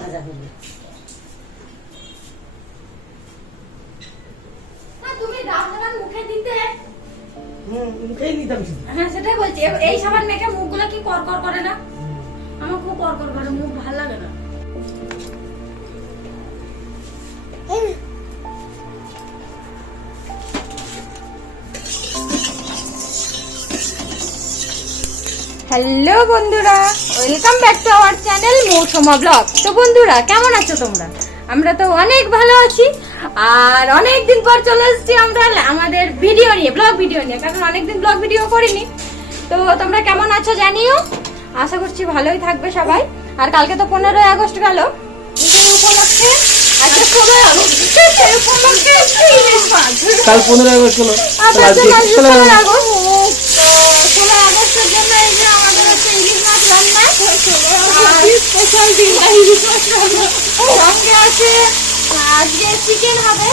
ভাজা করবে। তুমি সাবান মুখে দিতে। মুখেই নিতাম। হ্যাঁ সেটাই বলছি, এই সাবান মেখে মুখগুলো কি করকর করে না? আমার খুব করকর করে, মুখ ভালো লাগে না। হ্যালো বন্ধুরা, welcome back to our channel Mousuma blog. তো বন্ধুরা কেমন আছো তোমরা? আমরা তো অনেক ভালো আছি। আর অনেকদিন পর চলে এসেছি আমরা আমাদের ভিডিও নিয়ে, ব্লগ ভিডিও নিয়ে, কারণ অনেকদিন ব্লগ ভিডিও করিনি। তো তোমরা কেমন আছো জানিও, আশা করছি ভালোই থাকবে সবাই। আর কালকে তো 15ই আগস্ট গেল, সেই উপলক্ষে আজকে 16ই আগস্ট, সেই উপলক্ষে কাল 15 আগস্ট হলো, আজকে 16 আগস্ট। তো 16 আগস্টের জন্য এই যে আমাদের হচ্ছে ইলিশ মাছ রান্না, স্পেশাল দিন ইলিশ মাছ রান্না। সঙ্গে আছে আজকে চিকেন হবে,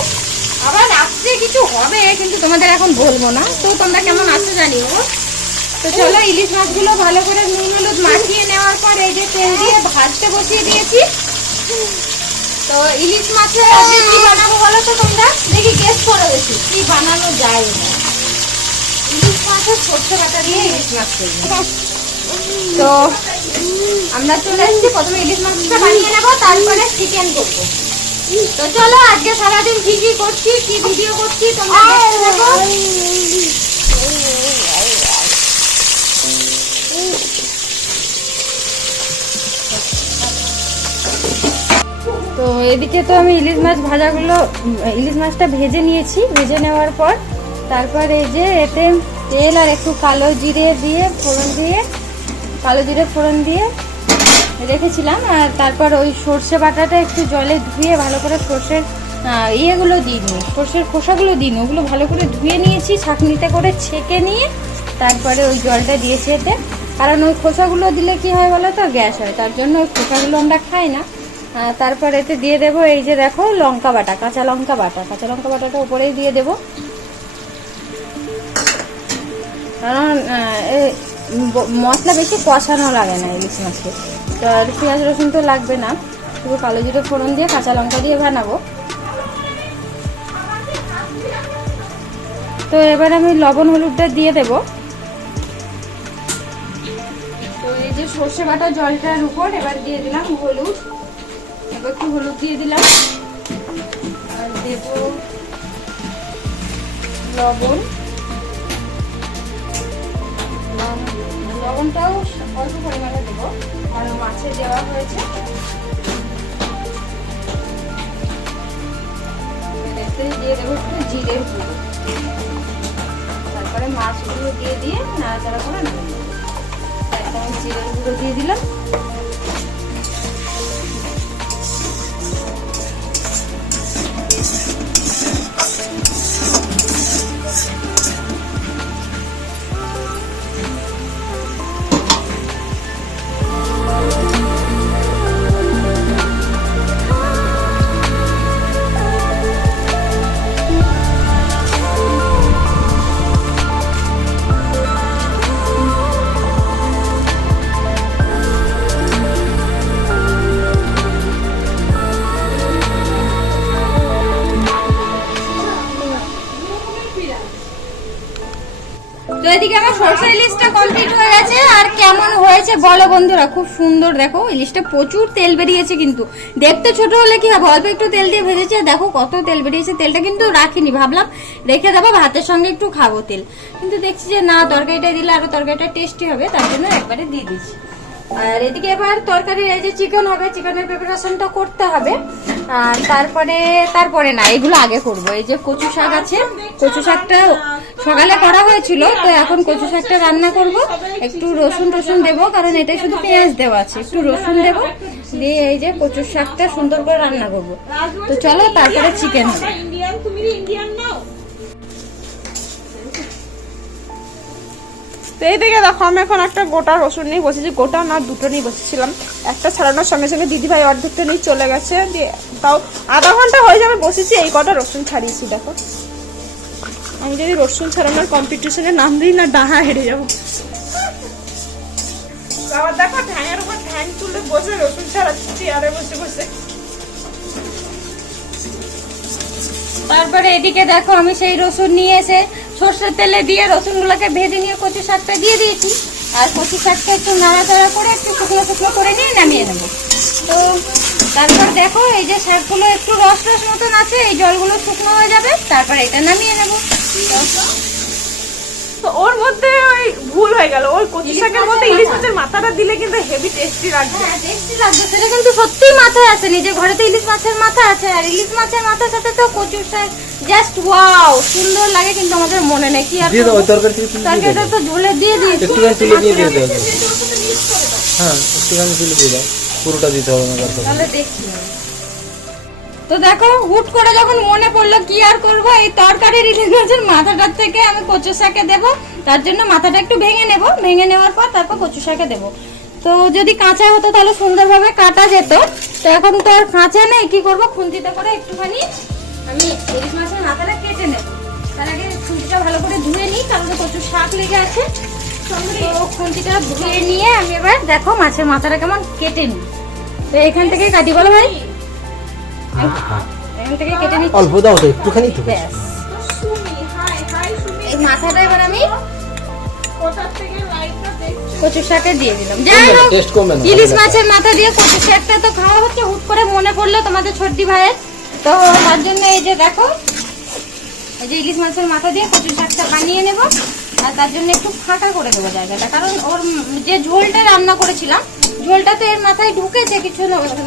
আবার রাত্রে কিছু হবে কিন্তু তোমাদের এখন বলবো না। তো তোমরা কেমন আছো জানিও। তো চলো ইলিশ মাছগুলো ভালো করে নুন হলুদ মাখিয়ে নেওয়ার পর এই যে তেল দিয়ে ভাজতে বসিয়ে দিয়েছি। তো ইলিশ মাছের আজকে কি বানাবো বলো তো তোমরা, দেখি গেস করো দেখি কি বানানো যায়। ইলিশ মাছের সর্ষে বাটা দিয়ে ইলিশ মাছ করবো। তো আমরা চলে এসেছি, প্রথমে ইলিশ মাছটা বানিয়ে নেবো, তারপরে চিকেন করবো। তো চলো আজকে সারাদিন কি কি করছি, কি ভিডিও করছি তোমরা দেখতে থাকো। তো এদিকে তো আমি ইলিশ মাছ ভাজাগুলো, ইলিশ মাছটা ভেজে নিয়েছি। ভেজে নেওয়ার পর তারপর এই যে এতে তেল আর একটু কালো জিরে দিয়ে ফোড়ন দিয়ে, কালো জিরে ফোড়ন দিয়ে রেখেছিলাম। আর তারপর ওই সর্ষে বাটাটা একটু জলে ধুয়ে ভালো করে সর্ষের ইয়েগুলো দিই নি, সর্ষের খোসাগুলো দিই নি, ওগুলো ভালো করে ধুয়ে নিয়েছি, ছাঁকনিতে করে ছেঁকে নিয়ে তারপরে ওই জলটা দিয়েছি এতে। কারণ ওই খোসাগুলো দিলে কি হয় বলো তো, গ্যাস হয়, তার জন্য ওই খোসাগুলো আমরা খাই না। তারপর এতে দিয়ে দেবো এই যে দেখো লঙ্কা বাটা, কাঁচা লঙ্কা বাটা, কাঁচা লঙ্কা বাটাটা উপরেই দিয়ে দেবো। কারণ মশলা বেশি কষানো লাগে না ইলিশ মাছকে, তো আর পেঁয়াজ রসুন তো লাগবে না, শুধু কালো জিরে ফোড়ন দিয়ে কাঁচা লঙ্কা দিয়ে বানাবো। তো এবার আমি লবণ হলুদটা দিয়ে দেব। তো এই যে সর্ষে বাটা জলটার উপর এবার দিয়ে দিলাম হলুদ, এবার একটু হলুদ দিয়ে দিলাম, আর দেব লবণ। লবণটাও অল্প পরিমাণে দেবো, কারণ মাছে দেওয়া হয়েছে। দিয়ে দেবো একটু জিরের গুঁড়ো, তারপরে মাছগুলো দিয়ে নাড়াচাড়া করে নেব। তারপর আমি জিরের গুঁড়ো দিয়ে দিলাম। তো এদিকে আমার সরষে ইলিশটা কমপ্লিট হয়ে গেছে। আর কেমন হয়েছে বলো বন্ধুরা? খুব সুন্দর, দেখো ইলিশটা প্রচুর তেল বেরিয়েছে, কিন্তু দেখতে ছোট হলে কি হবে, অল্প একটু তেল দিয়ে ভেজেছে, দেখো কত তেল বেরিয়েছে। তেলটা কিন্তু রাখিনি, ভাবলাম রেখে দেবো, ভাতের সঙ্গে একটু খাবো তেল, কিন্তু দেখছি যে না, তরকারিটা দিলে আরো তরকারিটা টেস্টি হবে, তার জন্য একবারে দিয়ে দিচ্ছি। আর এদিকে এবার তরকারির এই যে চিকেন হবে, চিকেনের প্রিপারেশনটা করতে হবে। আর তারপরে না, এগুলো আগে করব। এই যে কচু শাক আছে, কচু শাকটা সকালে করা হয়েছিল, তো এখন কচু শাকটা রান্না করব। একটু রসুন টসুন দেবো, কারণ এটাই শুধু পেঁয়াজ দেওয়া আছে, একটু রসুন দেবো, দিয়ে এই যে কচু শাকটা সুন্দর করে রান্না করব। তো চলো তারপরে চিকেন হবে। তো এই দিকে দেখো, আমি এখন একটা গোটা রসুন নিয়ে বসেছি, গোটা না দুটো নিয়ে বসেছিলাম। একটা ছাড়ানোর সঙ্গে সঙ্গে দিদিভাই অর্ধেকটা নিয়ে চলে গেছে, দিয়ে তাও আধা ঘন্টা হয়ে যাবে বসেছি, এই কটা রসুন ছাড়িয়েছি। দেখো আমি যদি রসুন ছাড়ানোর কম্পিটিশনে নাম দিই না, ডাহা হেরে যাবো। আবার দেখো ঠ্যাঙের উপর ঠ্যাং তুলে বসে রসুন ছাড়াচ্ছে চেয়ারে বসে বসে। তারপরে এদিকে দেখো আমি সেই রসুন নিয়ে এসে সর্ষের তেলে দিয়ে রসুনগুলোকে ভেজে নিয়ে কচু শাকটা দিয়ে দিয়েছি। আর কচু শাকটা একটু নাড়াচাড়া করে একটু শুকনো শুকনো করে নিয়ে নামিয়ে নেবো। তো তারপর দেখো এই যে শাকগুলো একটু রস রস মতন আছে, এই জলগুলো শুকনো হয়ে যাবে, তারপর এটা নামিয়ে নেবো। তো ওর মধ্যে ওই ভুল হয়ে গেল, ওই কচু শাকের মধ্যে ইলিশ মাছের মাথাটা দিলে কিন্তু হেভি টেস্টি লাগবে। হ্যাঁ টেস্টি লাগবে, সেটা কিন্তু সত্যিই মাথায় আসেনি যে ঘরে তো ইলিশ মাছের মাথা আছে, আর ইলিশ মাছের মাথার সাথে তো কচু শাক জাস্ট ওয়াও সুন্দর লাগে, কিন্তু আমাদের মনে নেই কি আর দিয়ে দাও, ওই তরকারি থেকে তুলে দিয়ে তরকারিটা দাও। তো ঝোলে দিয়ে দিয়েছি। একটুখানি তুলে দিয়ে দিয়ে দাও। হ্যাঁ একটুখানি তুলে দিয়ে দাও, পুরোটা দিতে হবে না তরকারি। তাহলে দেখছি। তো দেখো হুট করে যখন মনে পড়লো কি আর করবো, এই তরকারির ইলিশ মাছের মাথাটার থেকে আমি কচু শাকে দেবো, তার জন্য মাথাটা একটু ভেঙে নেব, ভেঙে নেওয়ার পর তারপর কচু শাকে দেবো। তো যদি কাঁচা হতো তাহলে সুন্দরভাবে কাটা যেত, তো এখন তো আর কাঁচা নেই, কি করবো খুন্তিতে করে একটুখানি আমি ইলিশ মাছের মাথাটা কেটে নেব। তার আগে খুন্তিটা ভালো করে ধুয়ে নিই, কারণ কচু শাক লেগে আছে। তো খুন্তিটা ধুয়ে নিয়ে আমি এবার দেখো মাছের মাথাটা কেমন কেটে নিই। তো এখান থেকে কাটি, বলো ভাই, এখান থেকে কেটে নিচ্ছি। অল্প দাও তো, একটুখানি তো। ব্যাস, সুমি, হাই হাই সুমি, এই মাথাটা এবার আমি কোথা থেকে লাইটটা দেখছো? কচু শাকে দিয়ে দিলাম। যাই হোক, টেস্ট কমবে না। ইলিশ মাছের মাথা দিয়ে কচু শাকটা তো খাওয়া হচ্ছে, হুট করে মনে পড়লো তোমাদের ছোট্টি ভাইয়ের, তো তার জন্য এই যে দেখো এই যে ইলিশ মাছের মাথা দিয়ে কচু শাকটা বানিয়ে নেব। আর তার জন্য একটু ফাঁকা করে দেবো জায়গাটা, কারণ ওর যে ঝোলটা রান্না করেছিলাম ঝোলটা তো এর মাথায় ঢুকেছে কিছু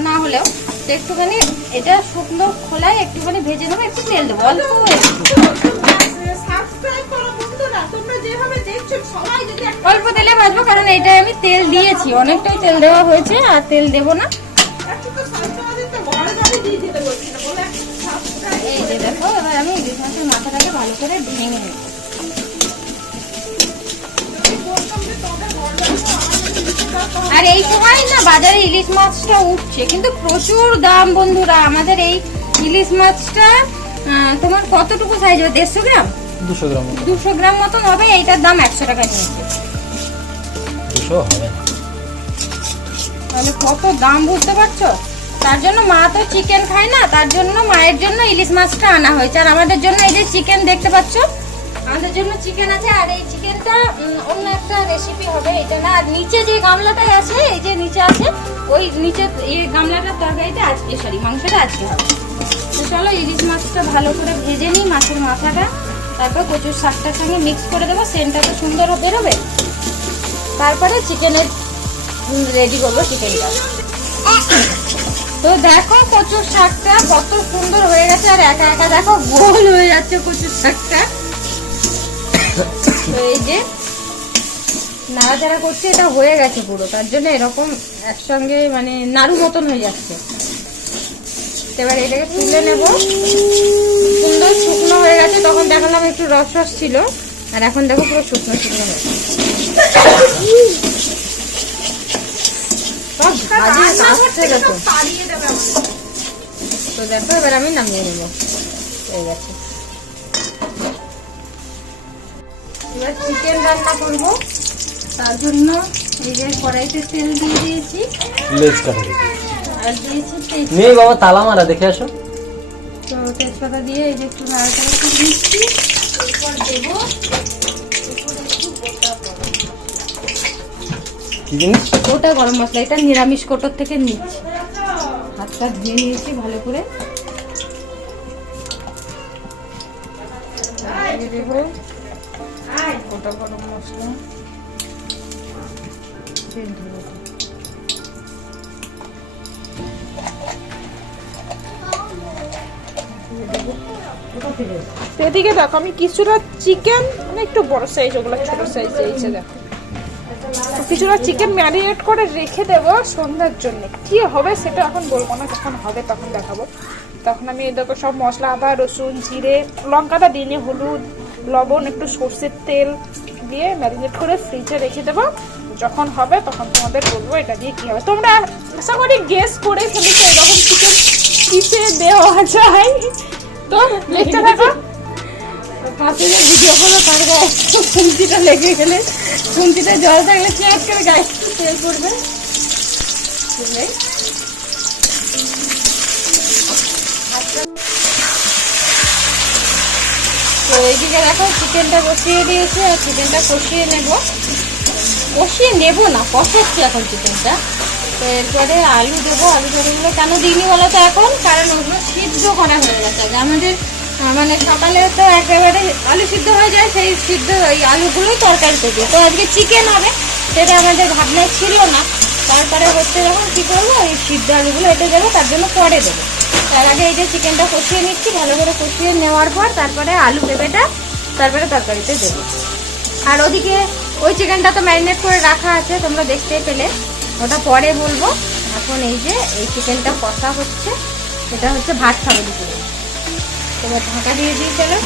না হলেও, তো একটুখানি এটা শুকনো খোলায় একটুখানি ভেজে নেবো, একটু তেল দেবো অল্প একটু। সাবস্ক্রাইব করো বন্ধুরা, তোমরা যেভাবে দেখছো সবাই যদি একটা অল্প তেলে ভাজবো, কারণ এটা আমি তেল দিয়েছি, অনেকটাই তেল দেওয়া হয়েছে, আর তেল দেবো না। তো সাবস্ক্রাইব দিতে বড় গাড়ি দিয়ে দিতে বলছি না, বলে একটা সাবস্ক্রাইব। এই যে দেখো এবার আমি ইলিশ মাছের মাথাটাকে ভালো করে ভেঙে নেব। আর এই সময় না বাজারে ইলিশ মাছটা উঠছে, কিন্তু প্রচুর দাম বন্ধুরা। আমাদের এই ইলিশ মাছটা তোমার কতটুকু সাইজ হবে, 150 গ্রাম 200 গ্রাম 200 গ্রাম মতন হবে, এইটার দাম 100 টাকা নিয়েছে। 200 হবে না। তাহলে কত দাম বুঝতে পারছো। তার জন্য মা তো চিকেন খায় না, তার জন্য মায়ের জন্য ইলিশ মাছটা আনা হয়েছে, আর আমাদের জন্য এই যে চিকেন দেখতে পাচ্ছ, আমাদের জন্য চিকেন আছে। আর এই চিকেনটা অন্য একটা রেসিপি হবে, এটা না। আর নিচে যে গামলাটাই আছে, এই যে নিচে আছে, ওই নিচে এই গামলাটার তরকারিটা আজকে, সরি মাংসটা আজকে হবে। তো চলো ইলিশ মাছটা ভালো করে ভেজে নিই, মাছের মাথাটা, তারপর কচুর শাকটার সঙ্গে মিক্স করে দেবো, সেন্টটা তো সুন্দর বেরোবে। তারপরে চিকেনের রেডি করবো চিকেনটা। তো দেখো কচুর শাকটা কত সুন্দর হয়ে গেছে, আর একা একা দেখো গোল হয়ে যাচ্ছে কচুর শাকটা। তো এই যে নাড়াচাড়া করছে, এটা হয়ে গেছে পুরো, তার জন্য এরকম একসঙ্গে মানে নাড়ু মতন হয়ে যাচ্ছে। এবার এটাকে তুলে নেব, সুন্দর শুকনো হয়ে গেছে। তখন দেখালাম একটু রস রস ছিল, আর এখন দেখো পুরো শুকনো শুকনো হয়ে গেছে। তো দেখো এবার আমি নামিয়ে নেব, হয়ে গেছে। এবার চিকেন রান্না করব, তার জন্য এই যে কড়াইতে তেল দিয়ে দিয়েছি, লেজ কাটা দিতে। আর দিয়েছি তেজপাতা। মেয়ে বাবা তালা মারা, দেখে আসো। তো তেজপাতা দিয়ে এই যে একটু নাড়াচাড়া করে দিচ্ছি। এরপর দেবো কি জিনিস? গোটা গরম মশলা, এটা নিরামিষ কোটর থেকে নিচ্ছি, হাতটা ধুয়ে নিয়েছি ভালো করে। দেবো গোটা গরম মশলা, এদিকে দেখো আমি কিছুটা চিকেন, মানে একটু বড় সাইজ, ওগুলো ছোট সাইজ দিয়েছে দেখো। তো কিছুটা চিকেন ম্যারিনেট করে রেখে দেবো সন্ধ্যার জন্য। কি হবে সেটা এখন বলবো না, যখন হবে তখন দেখাবো। তখন আমি দেখো সব মশলা, আদা রসুন জিরে লঙ্কাটা দিয়ে নিয়ে হলুদ লবণ একটু সর্ষের তেল দিয়ে ম্যারিনেট করে ফ্রিজে রেখে দেবো। যখন হবে তখন তোমাদের বলবো এটা দিয়ে কি হবে। তোমরা আশা করি গেস করে ফেলেছো যখন চিকেন কিসে দেওয়া যায়। তো দেখতে থাকো। হাতে যে ভিডিও করো তার গায়ে খুন্তিটা লেগে গেলে খুন্তিটা জল থাকলে চেয়ার করে গায়ে তেল করবে বুঝলেই। তো এইদিকে দেখো চিকেনটা কষিয়ে দিয়েছি আর চিকেনটা কষিয়ে নেবো না কষাচ্ছি এখন চিকেনটা। তো এরপরে আলু দেবো, আলু ধরেগুলো কেন দিইনি বলো তো এখন, কারণ ওগুলো সিদ্ধ করা হয়ে গেছে আগে আমাদের, মানে সকালে তো একেবারে আলু সিদ্ধ হয়ে যায়, সেই সিদ্ধ ওই আলুগুলোই তরকারিতে দিই। তো আজকে চিকেন হবে সেটা আমাদের ভাবনায় ছিল না, তারপরে হচ্ছে যখন কী করবো ওই সিদ্ধ আলুগুলো এতে দেবো, তার জন্য পরে দেবো। তার আগে এই যে চিকেনটা কষিয়ে নিচ্ছি, ভালো করে কষিয়ে নেওয়ার পর তারপরে আলু পেঁপেটা তারপরে তরকারিতে দেবো। আর ওদিকে ওই চিকেনটা তো ম্যারিনেট করে রাখা আছে, তোমরা দেখতে পেলে, ওটা পরে বলবো। এখন এই যে এই চিকেনটা কষা হচ্ছে, এটা হচ্ছে ভাত খাবো দুপুরে। এবার ঢাকা দিয়ে দিই চলো।